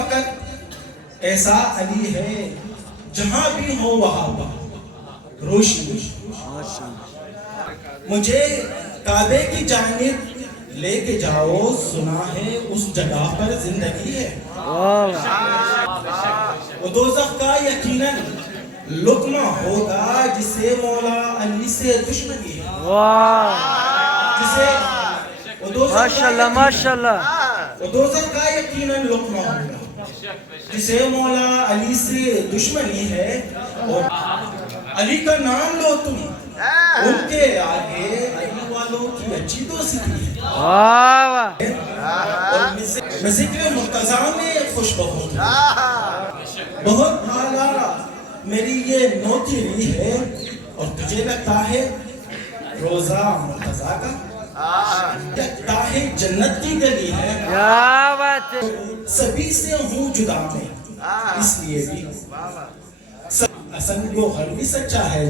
فقط ایسا علی ہے جہاں بھی ہو وہاں روشنی. مجھے کعبے کی جانب لے کے جاؤ، سنا ہے اس جگہ پر زندگی ہے. وہ دوزخ کا یقیناً لقمہ ہوگا جسے مولا علی سے دشمنی ہے. ماشاءاللہ ماشاءاللہ. وہ دوزخ کا یقیناً لقمہ ہوگا جسے مولا علی سے دشمنی ہے. اور علی کا نام لو تم، ان کے آگے علی والوں کی اچھی دوستی ہے. اور میں ذکر مرتضیٰ میں خوش بہت ہوں. بہت بھالا میری یہ نوکری ہے، اور تجھے لگتا ہے روزہ مرتضیٰ کا لگتا ہے جنت کی گلی ہے. سبھی سے ہوں جدا میں، اس لیے بھی اصل گوہر بھی سچا ہے.